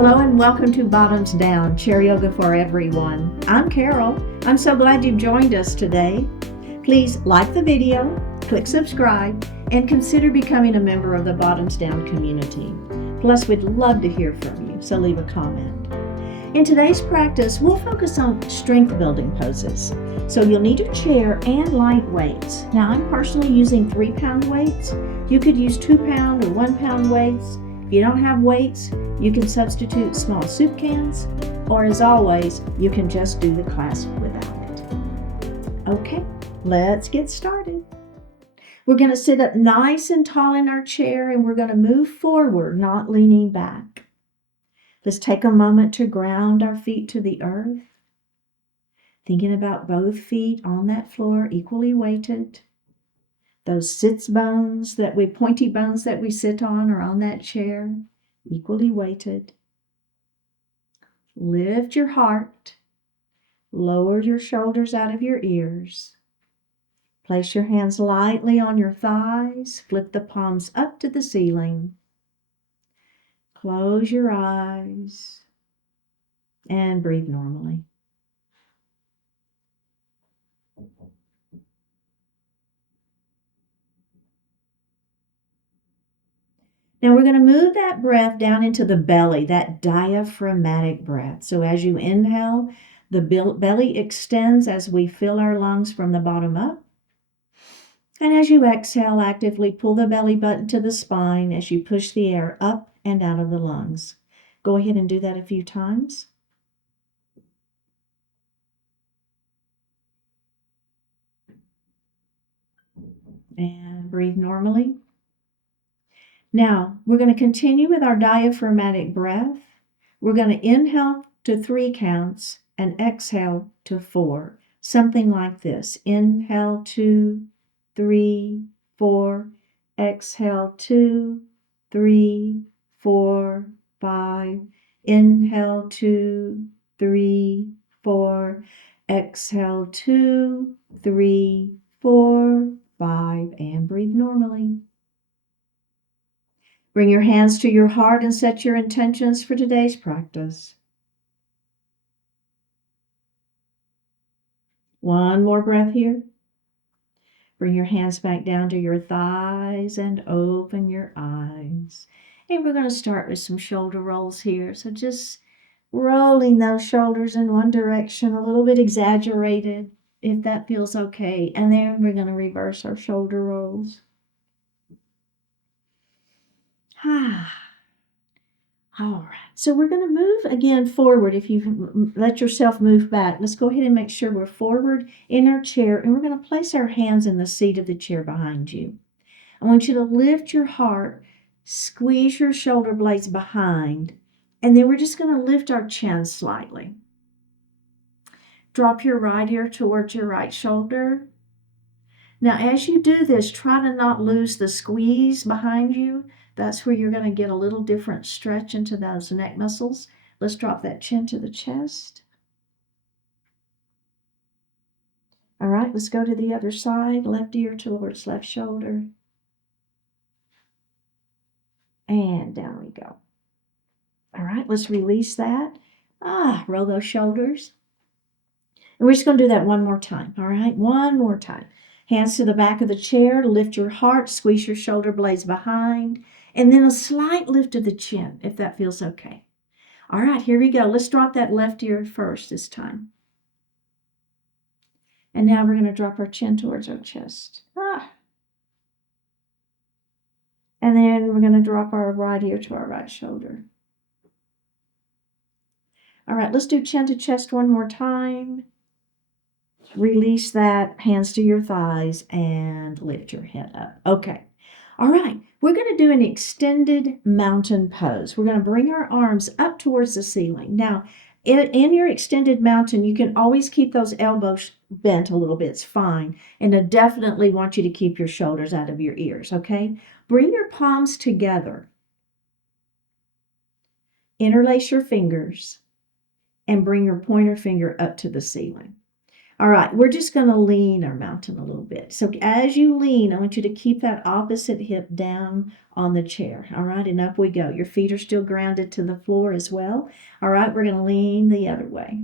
Hello and welcome to Bottoms Down, Chair Yoga for Everyone. I'm Carol. I'm so glad you've joined us today. Please like the video, click subscribe, and consider becoming a member of the Bottoms Down community. Plus, we'd love to hear from you, so leave a comment. In today's practice, we'll focus on strength building poses. So you'll need a chair and light weights. Now, I'm personally using 3-pound weights. You could use 2-pound or 1-pound weights. If you don't have weights, you can substitute small soup cans, or as always, you can just do the class without it. Okay, let's get started. We're going to sit up nice and tall in our chair, and we're going to move forward, not leaning back. Let's take a moment to ground our feet to the earth, thinking about both feet on that floor, equally weighted. Those pointy bones that we sit on or on that chair, equally weighted. Lift your heart. Lower your shoulders out of your ears. Place your hands lightly on your thighs. Flip the palms up to the ceiling. Close your eyes and breathe normally. Now we're going to move that breath down into the belly, that diaphragmatic breath. So as you inhale, the belly extends as we fill our lungs from the bottom up. And as you exhale, actively pull the belly button to the spine as you push the air up and out of the lungs. Go ahead and do that a few times. And breathe normally. Now, we're going to continue with our diaphragmatic breath. We're going to inhale to 3 counts and exhale to 4. Something like this. Inhale 2, 3, 4. Exhale 2, 3, 4, 5. Inhale 2, 3, 4. Exhale 2, 3, 4, 5. And breathe normally. Bring your hands to your heart and set your intentions for today's practice. One more breath here. Bring your hands back down to your thighs and open your eyes. And we're going to start with some shoulder rolls here. So just rolling those shoulders in one direction, a little bit exaggerated, if that feels okay. And then we're going to reverse our shoulder rolls. All right, so we're going to move again forward. If you let yourself move back, let's go ahead and make sure we're forward in our chair, and we're going to place our hands in the seat of the chair behind you. I want you to lift your heart, squeeze your shoulder blades behind, and then we're just going to lift our chin slightly. Drop your right ear towards your right shoulder. Now, as you do this, try to not lose the squeeze behind you. That's where you're going to get a little different stretch into those neck muscles. Let's drop that chin to the chest. All right, let's go to the other side. Left ear towards left shoulder. And down we go. All right, let's release that. Roll those shoulders. And we're just going to do that one more time. All right, one more time. Hands to the back of the chair. Lift your heart. Squeeze your shoulder blades behind. And then a slight lift of the chin, if that feels okay. All right, here we go. Let's drop that left ear first this time. And now we're going to drop our chin towards our chest. And then we're going to drop our right ear to our right shoulder. All right, let's do chin to chest one more time. Release that, hands to your thighs, and lift your head up. Okay. All right, we're going to do an extended mountain pose. We're going to bring our arms up towards the ceiling. Now, in your extended mountain, you can always keep those elbows bent a little bit. It's fine. And I definitely want you to keep your shoulders out of your ears, okay? Bring your palms together. Interlace your fingers and bring your pointer finger up to the ceiling. All right, we're just going to lean our mountain a little bit. So as you lean, I want you to keep that opposite hip down on the chair. All right, and up we go. Your feet are still grounded to the floor as well. All right, we're going to lean the other way.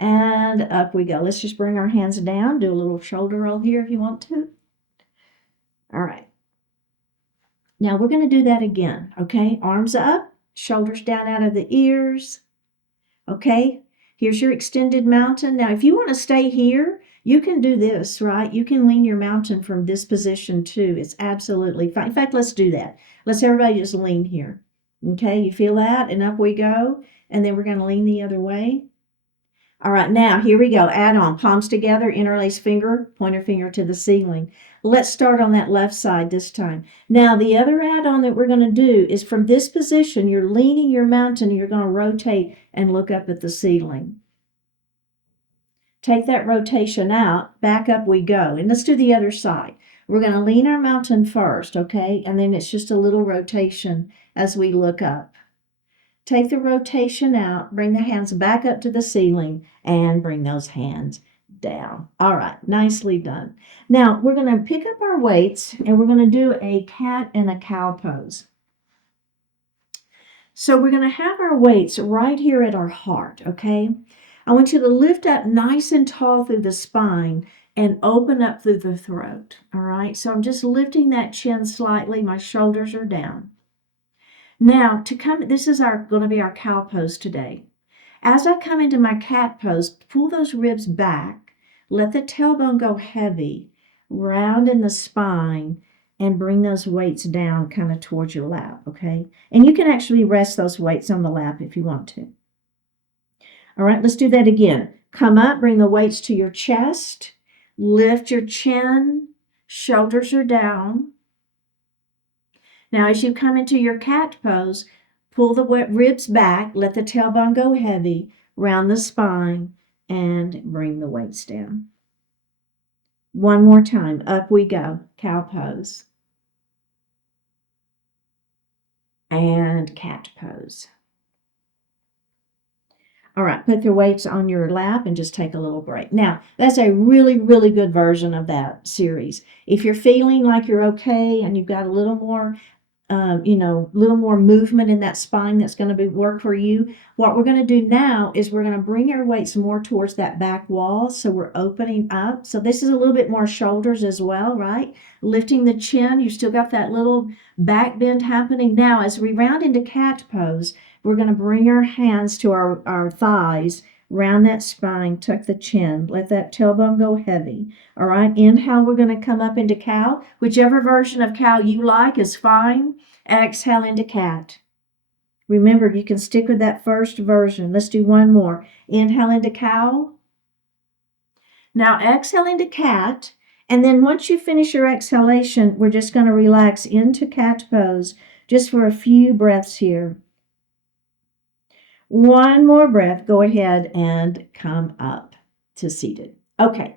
And up we go. Let's just bring our hands down. Do a little shoulder roll here if you want to. All right. Now we're going to do that again, okay? Arms up, shoulders down out of the ears, okay? Here's your extended mountain. Now, if you want to stay here, you can do this, right? You can lean your mountain from this position too. It's absolutely fine. In fact, let's do that. Let's everybody just lean here, okay? You feel that? And up we go. And then we're going to lean the other way. All right, now here we go. Add on, palms together, interlace finger, pointer finger to the ceiling. Let's start on that left side this time. Now, the other add-on that we're going to do is from this position, you're leaning your mountain, you're going to rotate and look up at the ceiling. Take that rotation out, back up we go. And let's do the other side. We're going to lean our mountain first, okay? And then it's just a little rotation as we look up. Take the rotation out, bring the hands back up to the ceiling, and bring those hands down. All right, nicely done. Now, we're going to pick up our weights, and we're going to do a cat and a cow pose. So we're going to have our weights right here at our heart, okay? I want you to lift up nice and tall through the spine and open up through the throat, all right? So I'm just lifting that chin slightly. My shoulders are down. Now, this is going to be our cow pose today. As I come into my cat pose, pull those ribs back, let the tailbone go heavy, round in the spine, and bring those weights down kind of towards your lap, okay? And you can actually rest those weights on the lap if you want to. All right, let's do that again. Come up, bring the weights to your chest, lift your chin, shoulders are down. Now, as you come into your cat pose, pull the ribs back, let the tailbone go heavy, round the spine, and bring the weights down. One more time. Up we go. Cow pose. And cat pose. All right, put the weights on your lap and just take a little break. Now, that's a really, really good version of that series. If you're feeling like you're okay and you've got a little more little more movement in that spine that's going to work for you. What we're going to do now is we're going to bring our weights more towards that back wall. So we're opening up. So this is a little bit more shoulders as well, right? Lifting the chin. You still got that little back bend happening. Now, as we round into cat pose, we're going to bring our hands to our thighs, round that spine, tuck the chin, let that tailbone go heavy. All right, inhale, we're going to come up into cow. Whichever version of cow you like is fine. Exhale into cat. Remember, you can stick with that first version. Let's do one more. Inhale into cow. Now exhale into cat. And then once you finish your exhalation, we're just going to relax into cat pose just for a few breaths here. One more breath. Go ahead and come up to seated. Okay.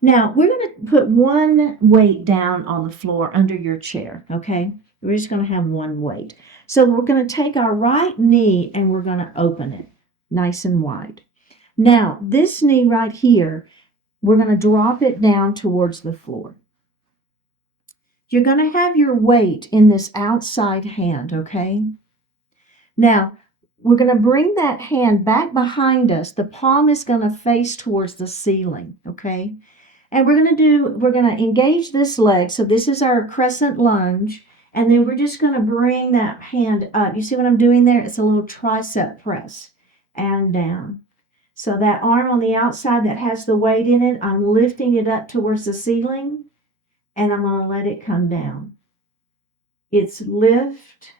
Now, we're going to put one weight down on the floor under your chair, okay? We're just going to have one weight. So we're going to take our right knee and we're going to open it nice and wide. Now, this knee right here, we're going to drop it down towards the floor. You're going to have your weight in this outside hand, okay? Now, we're going to bring that hand back behind us. The palm is going to face towards the ceiling, okay? And we're going to engage this leg. So this is our crescent lunge. And then we're just going to bring that hand up. You see what I'm doing there? It's a little tricep press and down. So that arm on the outside that has the weight in it, I'm lifting it up towards the ceiling. And I'm going to let it come down. It's lift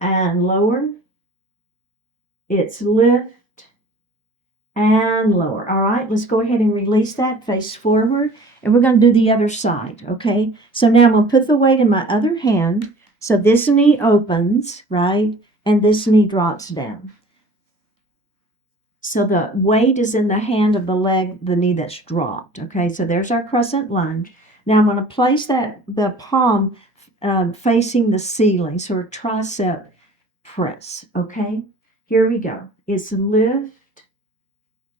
and lower. It's lift and lower. All right, let's go ahead and release that, face forward, and we're going to do the other side, okay? So now I'm going to put the weight in my other hand. So this knee opens, right, and this knee drops down. So the weight is in the hand of the leg, the knee that's dropped, okay? So there's our crescent lunge. Now I'm going to place the palm facing the ceiling, so a tricep press, okay? Here we go. It's lift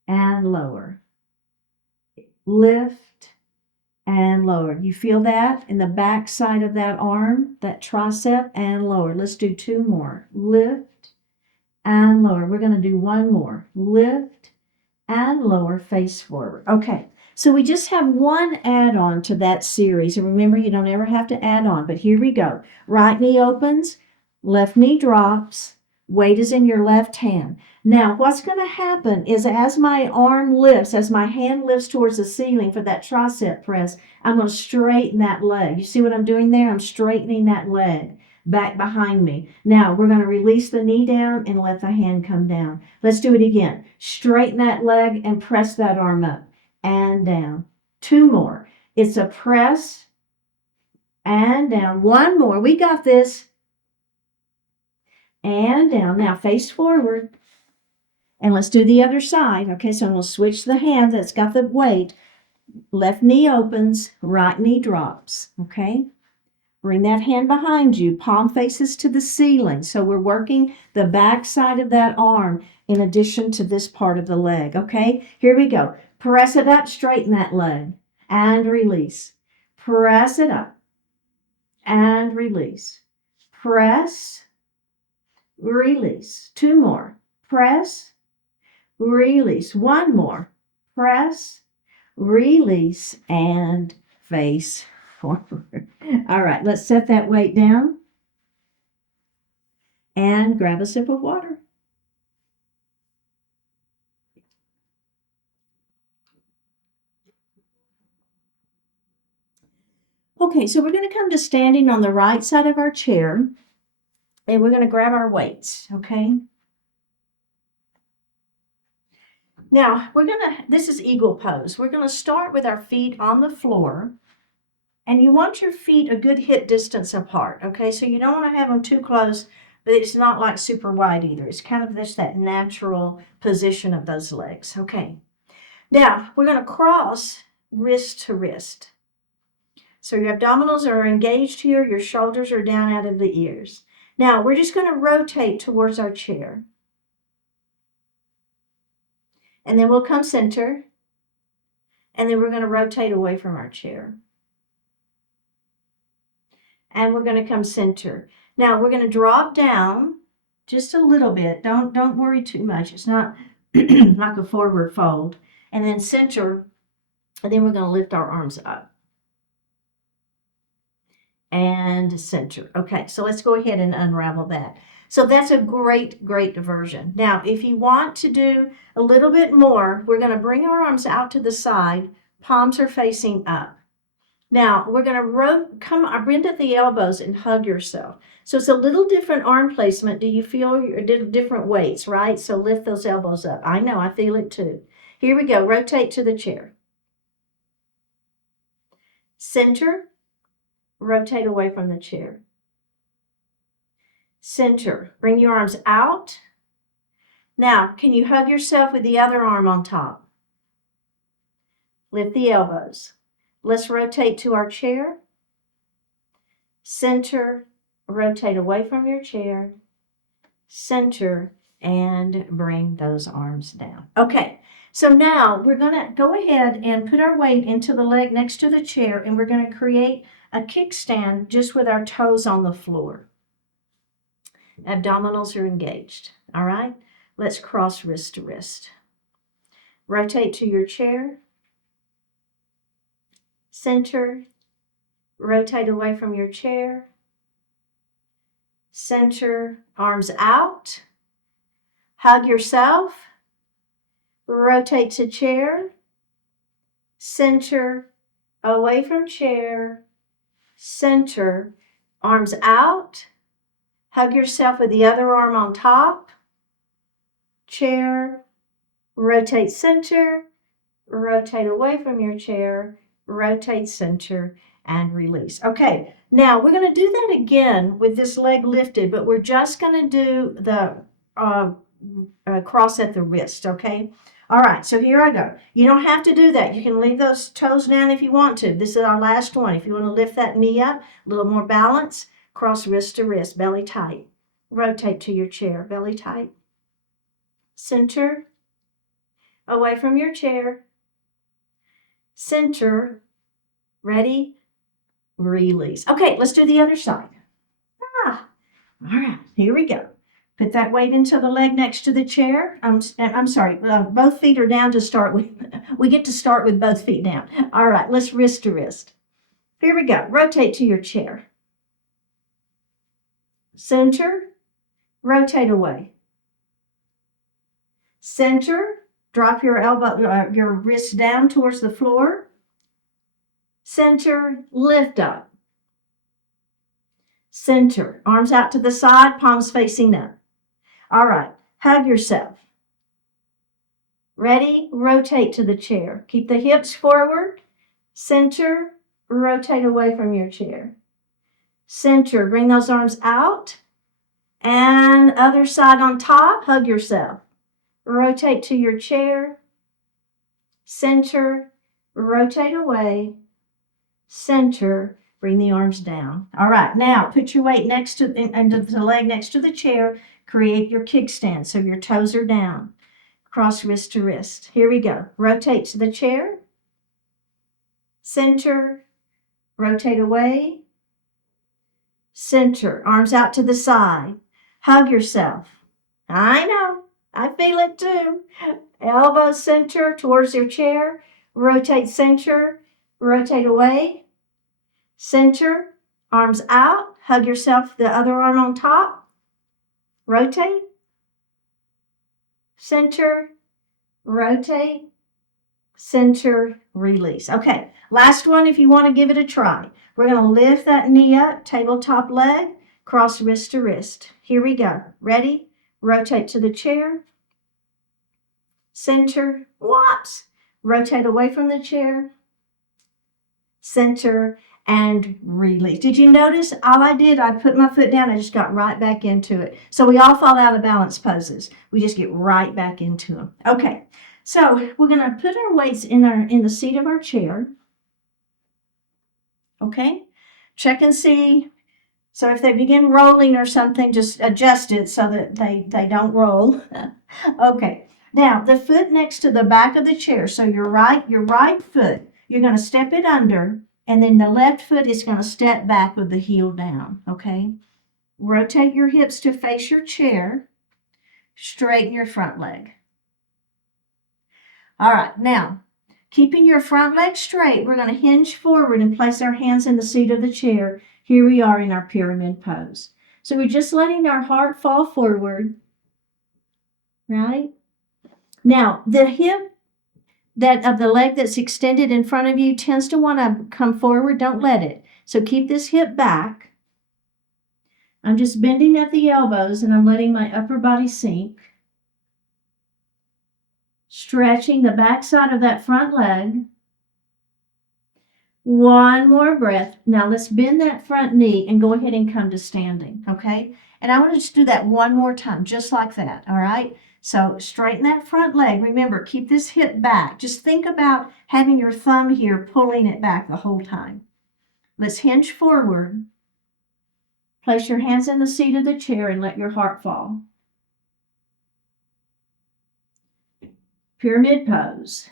and lower. Lift and lower. You feel that in the back side of that arm, that tricep, and lower. Let's do 2 more. Lift and lower. We're going to do 1 more. Lift and lower, face forward. Okay, so we just have 1 add-on to that series. And remember, you don't ever have to add on, but here we go. Right knee opens, left knee drops, weight is in your left hand. Now, what's going to happen is as my arm lifts, as my hand lifts towards the ceiling for that tricep press, I'm going to straighten that leg. You see what I'm doing there? I'm straightening that leg back behind me. Now, we're going to release the knee down and let the hand come down. Let's do it again. Straighten that leg and press that arm up and down. 2 more. It's a press and down. 1 more. We got this. And down. Now face forward. And let's do the other side. Okay, so I'm going to switch the hand that's got the weight. Left knee opens, right knee drops. Okay, bring that hand behind you. Palm faces to the ceiling. So we're working the back side of that arm in addition to this part of the leg. Okay, here we go. Press it up, straighten that leg, and release. Press it up, and release. Press, release. 2 more. Press, release. 1 more. Press, release, and face forward. All right, let's set that weight down and grab a sip of water. Okay, so we're going to come to standing on the right side of our chair, and we're going to grab our weights, okay? Now, this is eagle pose. We're going to start with our feet on the floor, and you want your feet a good hip distance apart, okay? So you don't want to have them too close, but it's not like super wide either. It's kind of just that natural position of those legs, okay? Now, we're going to cross wrist to wrist. So your abdominals are engaged here, your shoulders are down out of the ears. Now, we're just going to rotate towards our chair. And then we'll come center. And then we're going to rotate away from our chair. And we're going to come center. Now, we're going to drop down just a little bit. Don't worry too much. It's not like a forward fold. And then center. And then we're going to lift our arms up. And center. Okay, so let's go ahead and unravel that. So that's a great, great version. Now, if you want to do a little bit more, we're going to bring our arms out to the side. Palms are facing up. Now, we're going to bend at the elbows and hug yourself. So it's a little different arm placement. Do you feel your different weights, right? So lift those elbows up. I know, I feel it too. Here we go. Rotate to the chair. Center. Rotate away from the chair. Center. Bring your arms out. Now, can you hug yourself with the other arm on top? Lift the elbows. Let's rotate to our chair. Center. Rotate away from your chair. Center. And bring those arms down. Okay. So now we're going to go ahead and put our weight into the leg next to the chair, and we're going to create a kickstand just with our toes on the floor. Abdominals are engaged. All right, let's cross wrist to wrist. Rotate to your chair. Center. Rotate away from your chair. Center. Arms out. Hug yourself. Rotate to chair. Center. Away from chair. Center. Arms out. Hug yourself with the other arm on top. Chair. Rotate center. Rotate away from your chair. Rotate center and release. Okay, now we're going to do that again with this leg lifted, but we're just going to do the cross at the wrist, okay? All right, so here I go. You don't have to do that. You can leave those toes down if you want to. This is our last one. If you want to lift that knee up, a little more balance, cross wrist to wrist, belly tight. Rotate to your chair, belly tight. Center. away from your chair. Center, ready, release. Okay, let's do the other side. All right, here we go. Put that weight into the leg next to the chair. I'm sorry, both feet are down to start with. We get to start with both feet down. All right, let's wrist to wrist. Here we go. Rotate to your chair. Center, rotate away. Center, drop your elbow, your wrist down towards the floor. Center, lift up. Center, arms out to the side, palms facing up. All right, hug yourself. Ready? Rotate to the chair. Keep the hips forward. Center, rotate away from your chair. Center, bring those arms out. And other side on top, hug yourself. Rotate to your chair. Center, rotate away. Center, bring the arms down. All right, now put your weight next to the leg next to the chair. Create your kickstand so your toes are down. Cross wrist to wrist. Here we go. Rotate to the chair. Center, rotate away. Center, arms out to the side. Hug yourself. I know, I feel it too. Elbows center towards your chair. Rotate center, rotate away. Center, arms out. Hug yourself, the other arm on top. Rotate. Center, rotate. Center, release. Okay, last one if you want to give it a try. We're going to lift that knee up, tabletop leg, cross wrist to wrist. Here we go. Ready? Rotate to the chair. Center, whoops. Rotate away from the chair. Center, and release. Did you notice all I did? I put my foot down. I just got right back into it. So we all fall out of balance poses. We just get right back into them. Okay. So we're going to put our weights in the seat of our chair. Okay. Check and see. So if they begin rolling or something, just adjust it so that they don't roll. Okay. Now the foot next to the back of the chair. So your right foot, you're going to step it under. And then the left foot is going to step back with the heel down, okay? Rotate your hips to face your chair. Straighten your front leg. All right, now, keeping your front leg straight, we're going to hinge forward and place our hands in the seat of the chair. Here we are in our pyramid pose. So we're just letting our heart fall forward, right? Now, the hip that of the leg that's extended in front of you tends to want to come forward. Don't let it. So keep this hip back. I'm just bending at the elbows and I'm letting my upper body sink. Stretching the back side of that front leg. One more breath. Now let's bend that front knee and go ahead and come to standing, okay? And I want to just do that one more time, just like that, all right? So straighten that front leg. Remember, keep this hip back. Just think about having your thumb here, pulling it back the whole time. Let's hinge forward. Place your hands in the seat of the chair and let your heart fall. Pyramid pose.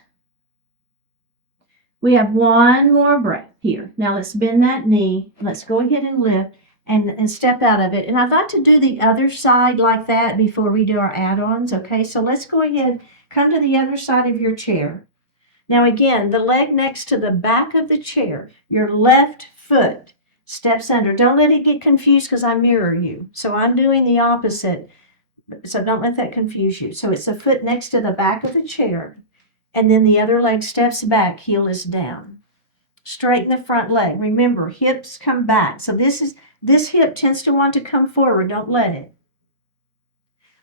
We have one more breath here. Now let's bend that knee. Let's go ahead and lift and step out of it. And I'd like to do the other side like that before we do our add-ons, okay? So let's go ahead, come to the other side of your chair. Now again, the leg next to the back of the chair, your left foot steps under. Don't let it get confused because I mirror you. So I'm doing the opposite. So don't let that confuse you. So it's the foot next to the back of the chair. And then the other leg steps back, heel is down. Straighten the front leg. Remember, hips come back. So this hip tends to want to come forward. Don't let it.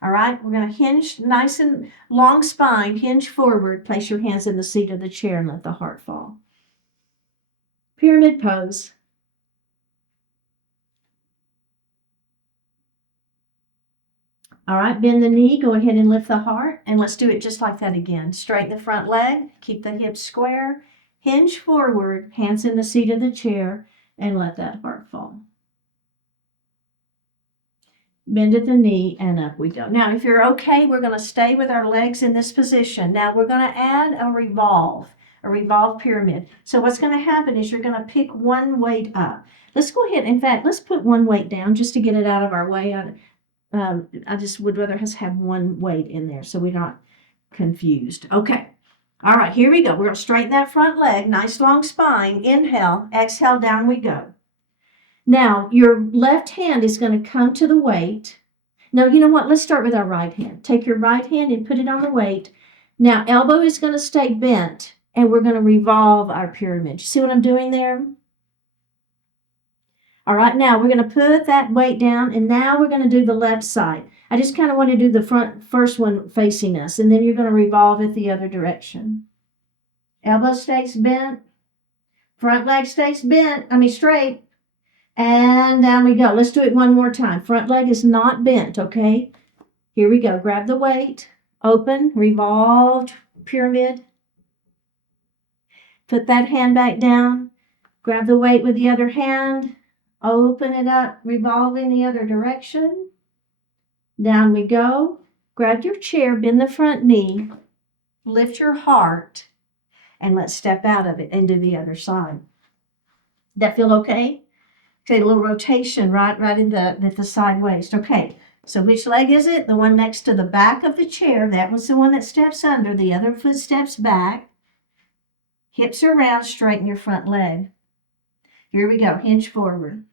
All right, we're going to hinge, nice and long spine, hinge forward. Place your hands in the seat of the chair and let the heart fall. Pyramid pose. All right, bend the knee, go ahead and lift the heart, and let's do it just like that again. Straighten the front leg, keep the hips square, hinge forward, hands in the seat of the chair, and let that heart fall. Bend at the knee, and up we go. Now, if you're okay, we're going to stay with our legs in this position. Now, we're going to add a revolve pyramid. So what's going to happen is you're going to pick one weight up. Let's go ahead. In fact, let's put one weight down just to get it out of our way. I just would rather us have one weight in there so we're not confused. Okay. All right, here we go. We're going to straighten that front leg. Nice long spine. Inhale, exhale, down we go. Now, your left hand is going to come to the weight. Now, you know what? Let's start with our right hand. Take your right hand and put it on the weight. Now, elbow is going to stay bent, and we're going to revolve our pyramid. You see what I'm doing there? All right, now we're going to put that weight down, and now we're going to do the left side. I just kind of want to do the first one facing us, and then you're going to revolve it the other direction. Elbow stays bent. Front leg stays straight. And down we go. Let's do it one more time. Front leg is not bent, okay? Here we go. Grab the weight. Open, revolved pyramid. Put that hand back down. Grab the weight with the other hand. Open it up, revolving the other direction. Down we go. Grab your chair, bend the front knee. Lift your heart. And let's step out of it and do the other side. That feel okay? Okay, a little rotation right in the side waist. Okay, so which leg is it? The one next to the back of the chair. That was the one that steps under. The other foot steps back. Hips are round, straighten your front leg. Here we go, hinge forward.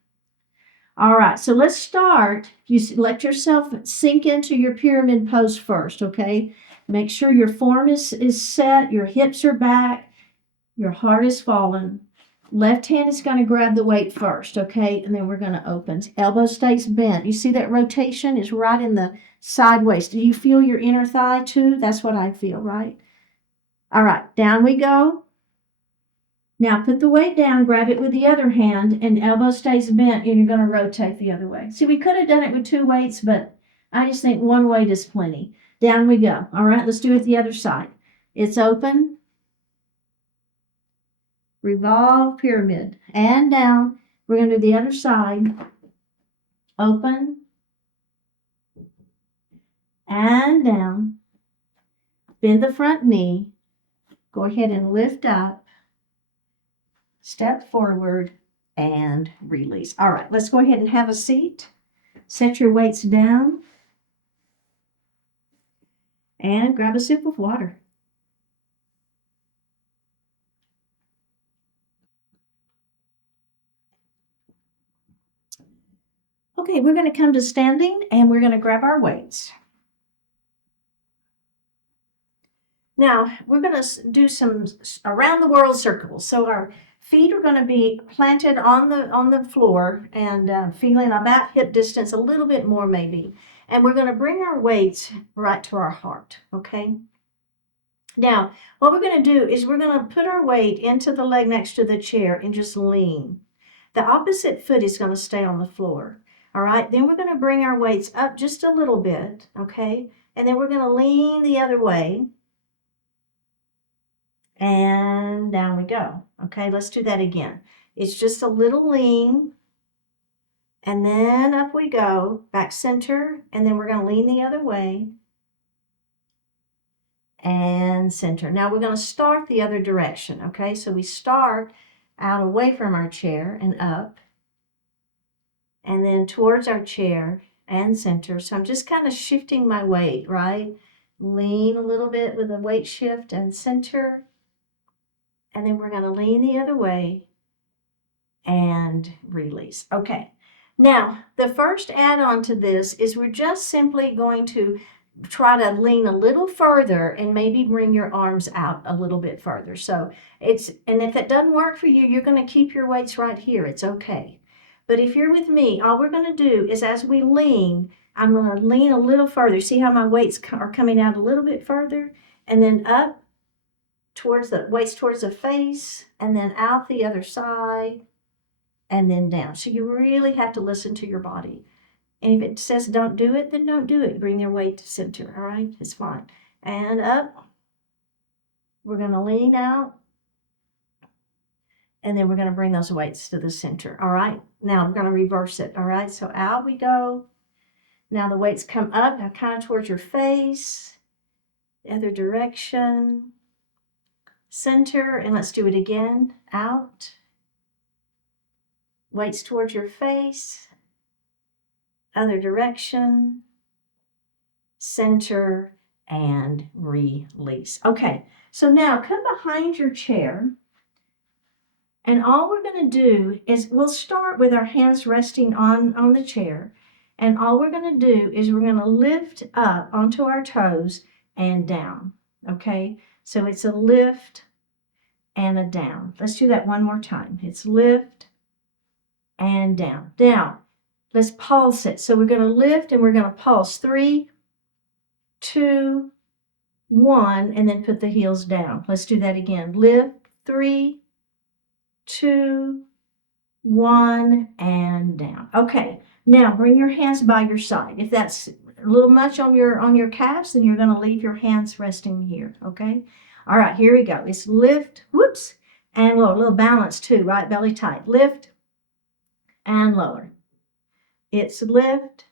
All right, so let's start. You let yourself sink into your pyramid pose first, okay? Make sure your form is set, your hips are back, your heart is fallen. Left hand is going to grab the weight first, okay? And then we're going to open. Elbow stays bent. You see that rotation is right in the side waist. Do you feel your inner thigh too? That's what I feel, right? All right, down we go. Now put the weight down, grab it with the other hand, and elbow stays bent, and you're going to rotate the other way. See, we could have done it with two weights, but I just think one weight is plenty. Down we go. All right, let's do it the other side. It's open. Revolve pyramid and down. We're going to do the other side. Open and down. Bend the front knee. Go ahead and lift up. Step forward and release. All right, let's go ahead and have a seat. Set your weights down and grab a sip of water. Okay, we're going to come to standing and we're going to grab our weights. Now, we're going to do some around the world circles. So our feet are going to be planted on the floor and feeling about hip distance, a little bit more maybe. And we're going to bring our weights right to our heart, okay? Now, what we're going to do is we're going to put our weight into the leg next to the chair and just lean. The opposite foot is going to stay on the floor. All right, then we're going to bring our weights up just a little bit, okay? And then we're going to lean the other way. And down we go. Okay, let's do that again. It's just a little lean. And then up we go, back center. And then we're going to lean the other way. And center. Now we're going to start the other direction. Okay, so we start out away from our chair and up. And then towards our chair and center. So I'm just kind of shifting my weight, right? Lean a little bit with a weight shift and center. And then we're going to lean the other way and release. Okay. Now, the first add-on to this is we're just simply going to try to lean a little further and maybe bring your arms out a little bit further. So and if that doesn't work for you, you're going to keep your weights right here. It's okay. But if you're with me, all we're going to do is as we lean, I'm going to lean a little further. See how my weights are coming out a little bit further? And then up towards the waist, towards the face, and then out the other side, and then down. So you really have to listen to your body. And if it says don't do it, then don't do it. Bring your weight to center, all right? It's fine. And up. We're going to lean out. And then we're going to bring those weights to the center, all right? Now I'm going to reverse it, all right? So out we go. Now the weights come up, now kind of towards your face, the other direction, center, and let's do it again. Out, weights towards your face, other direction, center, and release. Okay, so now come behind your chair, and all we're going to do is we'll start with our hands resting on the chair, and all we're going to do is we're going to lift up onto our toes and down. Okay, so it's a lift and a down. Let's do that one more time. It's lift and down. Now, let's pulse it. So we're going to lift and we're going to pulse. 3, 2, 1, and then put the heels down. Let's do that again. Lift, 3, 2, 1, and down. Okay, now bring your hands by your side. If that's a little much on your calves, then you're going to leave your hands resting here. Okay. All right, here we go. It's lift, whoops, and lower. A little balance too, right? Belly tight. Lift and lower. It's lift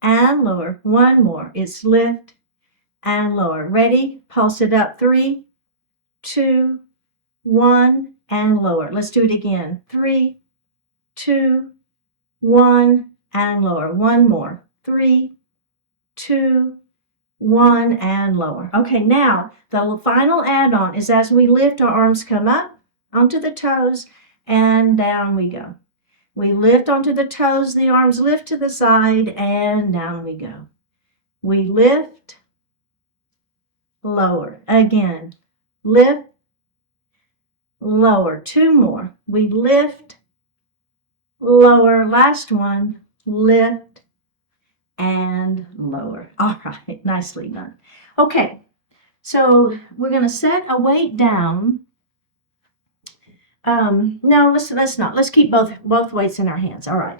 and lower. One more. It's lift and lower. Ready? Pulse it up. 3, 2, 1, and lower. Let's do it again. 3, 2, 1, and lower. One more. 3, 2, 1, and lower. Okay, now the final add-on is as we lift, our arms come up onto the toes and down we go. We lift onto the toes, the arms lift to the side, and down we go. We lift, lower. Again, lift, lower. 2 more. We lift, lower. Last one, lift, and lower. All right, nicely done. Okay, so we're going to set a weight down. No, let's not. Let's keep both weights in our hands. All right.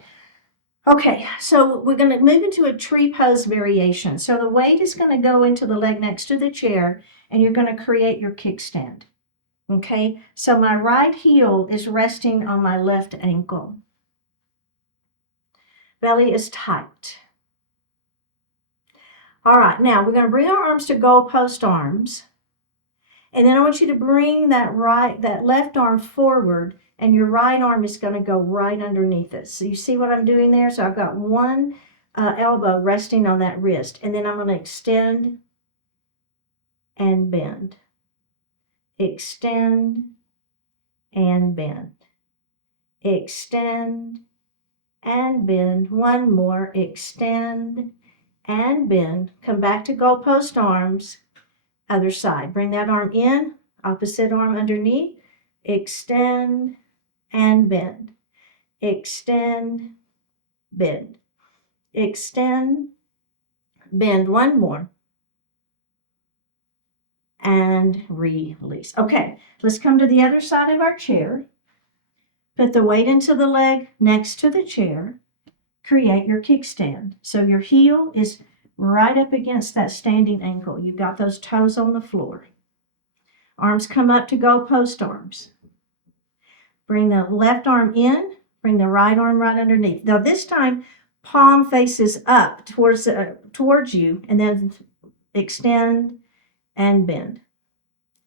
Okay, so we're going to move into a tree pose variation. So the weight is going to go into the leg next to the chair, and you're going to create your kickstand. Okay, so my right heel is resting on my left ankle. Belly is tight. All right, now we're going to bring our arms to goalpost arms. And then I want you to bring that left arm forward, and your right arm is going to go right underneath it. So you see what I'm doing there? So I've got one elbow resting on that wrist, and then I'm going to extend and bend. Extend and bend. Extend and bend. One more. Extend and bend. Come back to goalpost arms. Other side. Bring that arm in, opposite arm underneath. Extend and bend. Extend, bend. Extend, bend. One more. And release. Okay, let's come to the other side of our chair. Put the weight into the leg next to the chair. Create your kickstand. So your heel is right up against that standing ankle. You've got those toes on the floor. Arms come up to goalpost arms. Bring the left arm in. Bring the right arm right underneath. Now this time, palm faces up towards you, and then extend and bend.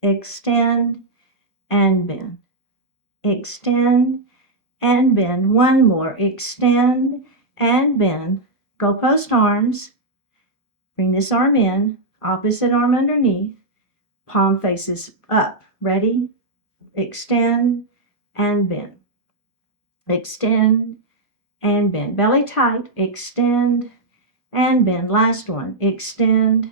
Extend and bend. Extend and bend. One more. Extend and bend. Goalpost arms. Bring this arm in, opposite arm underneath, palm faces up. Ready? Extend and bend. Extend and bend. Belly tight. Extend and bend. Last one. Extend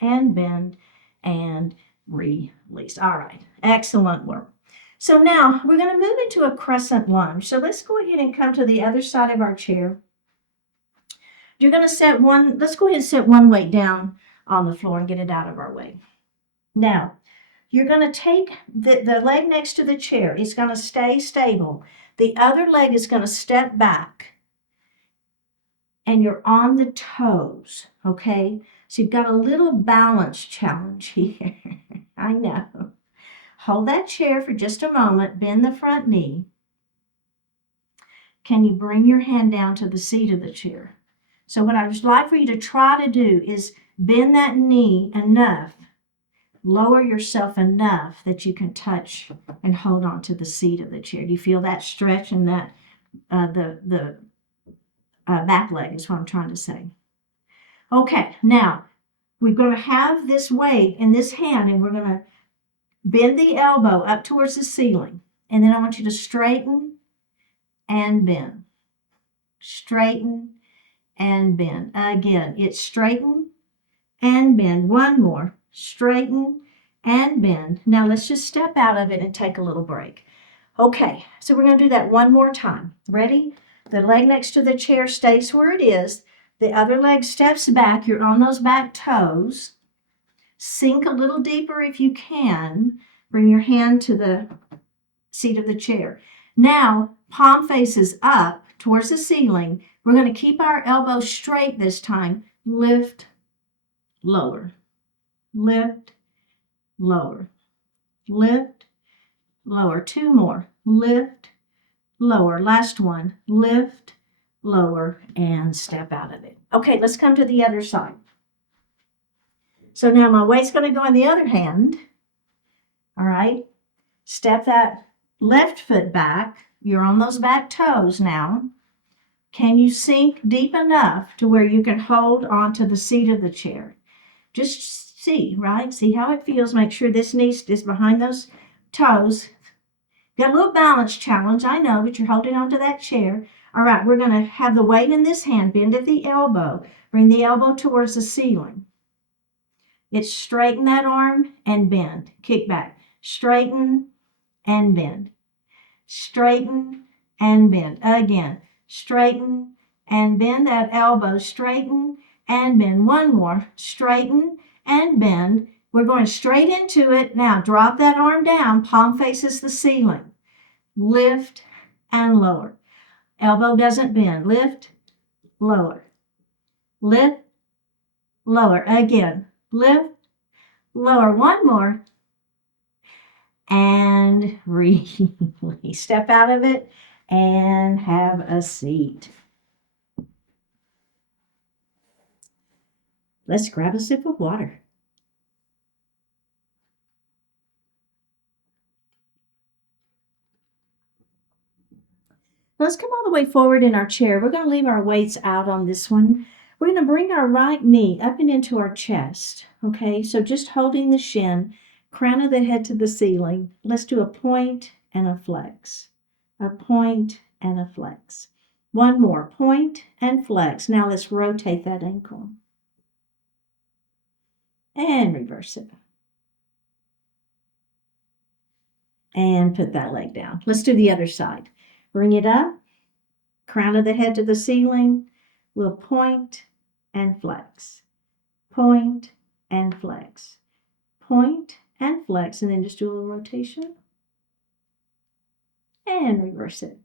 and bend and release. All right. Excellent work. So now we're going to move into a crescent lunge. So let's go ahead and come to the other side of our chair. You're going to set one, let's go ahead and set one weight down on the floor and get it out of our way. Now, you're going to take the leg next to the chair. It's going to stay stable. The other leg is going to step back, and you're on the toes, okay? So you've got a little balance challenge here. I know. Hold that chair for just a moment. Bend the front knee. Can you bring your hand down to the seat of the chair? So what I would like for you to try to do is bend that knee enough, lower yourself enough that you can touch and hold on to the seat of the chair. Do you feel that stretch and that the back leg is what I'm trying to say. Okay, now we're going to have this weight in this hand and we're going to bend the elbow up towards the ceiling. And then I want you to straighten and bend. Straighten and bend. Again, it's straighten and bend. One more. Straighten and bend. Now let's just step out of it and take a little break. Okay, so we're going to do that one more time. Ready? The leg next to the chair stays where it is. The other leg steps back. You're on those back toes. Sink a little deeper if you can. Bring your hand to the seat of the chair. Now, palm faces up towards the ceiling. We're going to keep our elbow straight this time. Lift, lower. Lift, lower. Lift, lower. Two more. Lift, lower. Last one. Lift, lower, and step out of it. Okay, let's come to the other side. So now my weight's going to go in the other hand. All right. Step that left foot back. You're on those back toes now. Can you sink deep enough to where you can hold onto the seat of the chair? Just see, right? See how it feels. Make sure this knee is behind those toes. Got a little balance challenge, I know, but you're holding onto that chair. All right, we're going to have the weight in this hand. Bend at the elbow. Bring the elbow towards the ceiling. It's straighten that arm and bend. Kick back. Straighten and bend. Straighten and bend. Again, straighten and bend that elbow. Straighten and bend. One more. Straighten and bend. We're going straight into it. Now, drop that arm down. Palm faces the ceiling. Lift and lower. Elbow doesn't bend. Lift, lower. Lift, lower. Again. Lift, lower. One more. And release. Step out of it and have a seat. Let's grab a sip of water. Let's come all the way forward in our chair. We're going to leave our weights out on this one. We're going to bring our right knee up and into our chest. Okay, so just holding the shin, crown of the head to the ceiling. Let's do a point and a flex. A point and a flex. One more. Point and flex. Now let's rotate that ankle. And reverse it. And put that leg down. Let's do the other side. Bring it up. Crown of the head to the ceiling. We'll point and flex. Point and flex. Point and flex. And then just do a little rotation. And reverse it.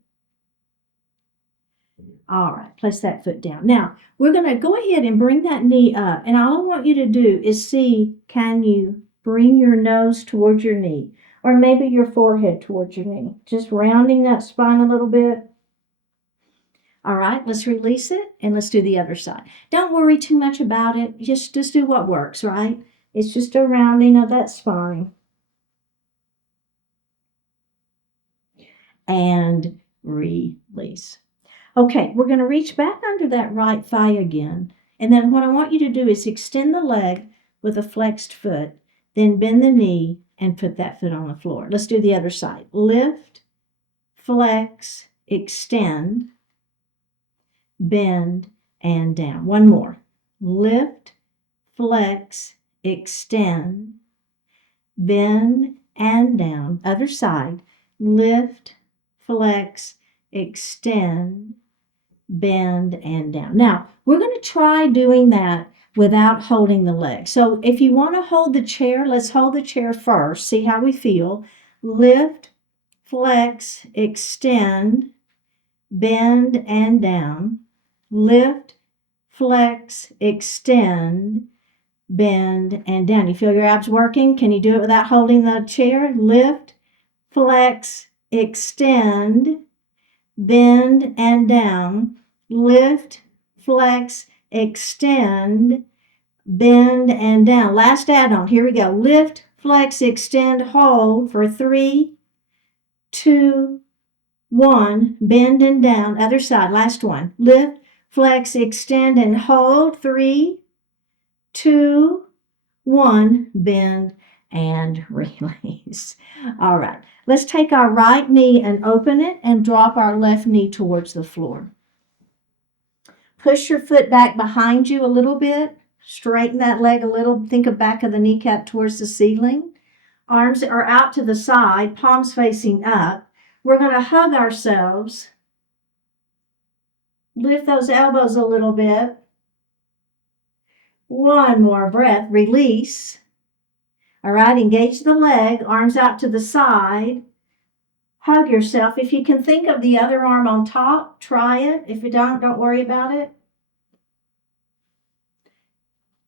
All right, place that foot down. Now, we're going to go ahead and bring that knee up. And all I want you to do is see, can you bring your nose towards your knee? Or maybe your forehead towards your knee. Just rounding that spine a little bit. All right, let's release it and let's do the other side. Don't worry too much about it. Just do what works, right? It's just a rounding of that spine. And release. Okay, we're going to reach back under that right thigh again. And then what I want you to do is extend the leg with a flexed foot. Then bend the knee and put that foot on the floor. Let's do the other side. Lift, flex, extend, bend, and down. One more. Lift, flex, extend, bend, and down. Other side. Lift, flex, extend, bend, and down. Now, we're going to try doing that without holding the leg. So if you want to hold the chair, let's hold the chair first. See how we feel. Lift, flex, extend, bend, and down. Lift, flex, extend, bend, and down. You feel your abs working? Can you do it without holding the chair? Lift, flex, extend, bend, and down. Lift, flex, extend, bend, and down. Last add-on. Here we go. Lift, flex, extend, hold for 3, 2, 1. Bend and down. Other side. Last one. Lift, flex, extend, and hold. 3, 2, 1. Bend and release. All right. Let's take our right knee and open it and drop our left knee towards the floor. Push your foot back behind you a little bit. Straighten that leg a little. Think of back of the kneecap towards the ceiling. Arms are out to the side, palms facing up. We're going to hug ourselves. Lift those elbows a little bit. One more breath. Release. All right, engage the leg, arms out to the side. Hug yourself. If you can think of the other arm on top, try it. If you don't worry about it.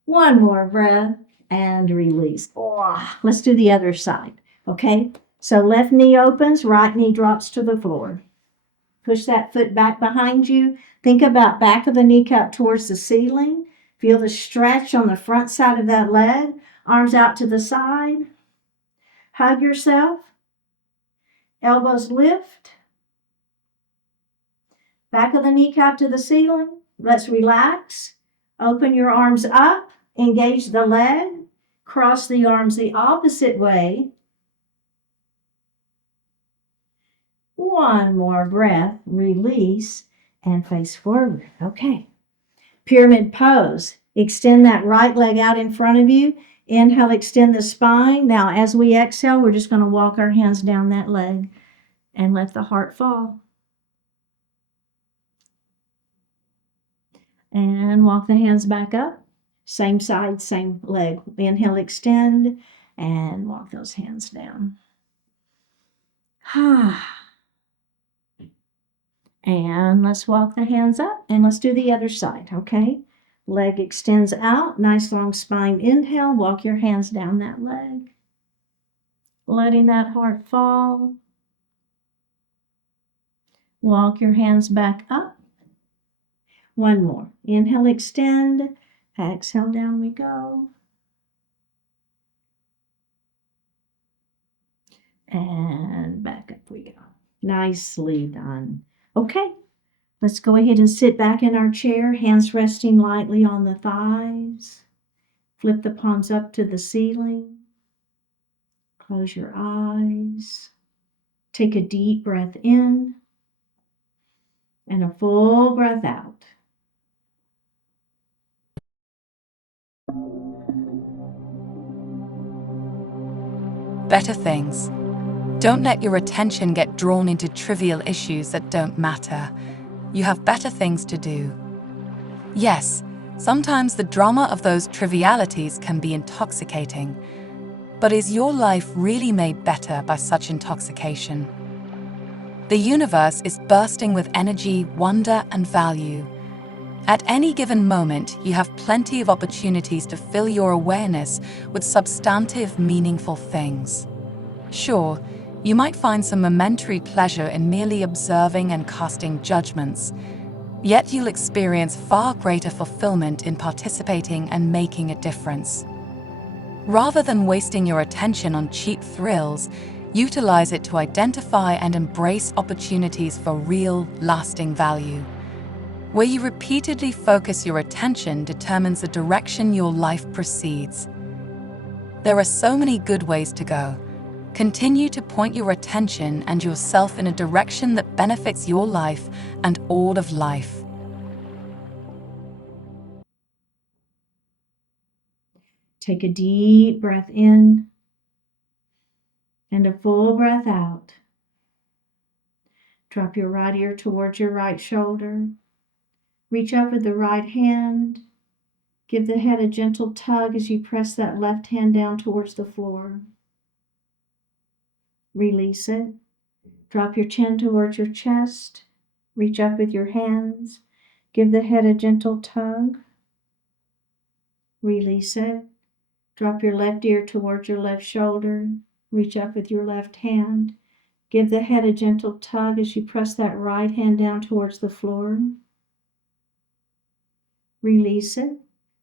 One more breath and release. Oh, let's do the other side, okay? So left knee opens, right knee drops to the floor. Push that foot back behind you. Think about back of the kneecap towards the ceiling. Feel the stretch on the front side of that leg. Arms out to the side. Hug yourself. Elbows lift. Back of the kneecap to the ceiling. Let's relax. Open your arms up. Engage the leg. Cross the arms the opposite way. One more breath. Release and face forward. Okay. Pyramid pose. Extend that right leg out in front of you. Inhale, extend the spine. Now, as we exhale, we're just going to walk our hands down that leg and let the heart fall. And walk the hands back up. Same side, same leg. Inhale, extend, and walk those hands down. And let's walk the hands up, and let's do the other side, okay? Leg extends out, nice long spine. Inhale, walk your hands down that leg. Letting that heart fall. Walk your hands back up. One more. Inhale, extend. Exhale, down we go. And back up we go. Nicely done. Okay, let's go ahead and sit back in our chair, hands resting lightly on the thighs. Flip the palms up to the ceiling. Close your eyes. Take a deep breath in and a full breath out. Better things. Don't let your attention get drawn into trivial issues that don't matter. You have better things to do. Yes, sometimes the drama of those trivialities can be intoxicating. But is your life really made better by such intoxication? The universe is bursting with energy, wonder, and value. At any given moment, you have plenty of opportunities to fill your awareness with substantive, meaningful things. Sure, you might find some momentary pleasure in merely observing and casting judgments, yet you'll experience far greater fulfillment in participating and making a difference. Rather than wasting your attention on cheap thrills, utilize it to identify and embrace opportunities for real, lasting value. Where you repeatedly focus your attention determines the direction your life proceeds. There are so many good ways to go. Continue to point your attention and yourself in a direction that benefits your life and all of life. Take a deep breath in and a full breath out. Drop your right ear towards your right shoulder. Reach up with the right hand. Give the head a gentle tug as you press that left hand down towards the floor. Release it. Drop your chin towards your chest. Reach up with your hands. Give the head a gentle tug. Release it. Drop your left ear towards your left shoulder. Reach up with your left hand. Give the head a gentle tug as you press that right hand down towards the floor. Release it.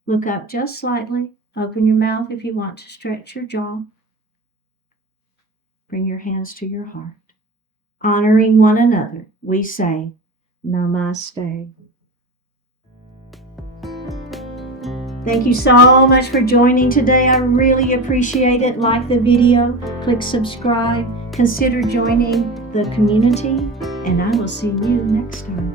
Look up just slightly. Open your mouth if you want to stretch your jaw. Bring your hands to your heart. Honoring one another, we say, Namaste. Thank you so much for joining today. I really appreciate it. Like the video, click subscribe, consider joining the community, and I will see you next time.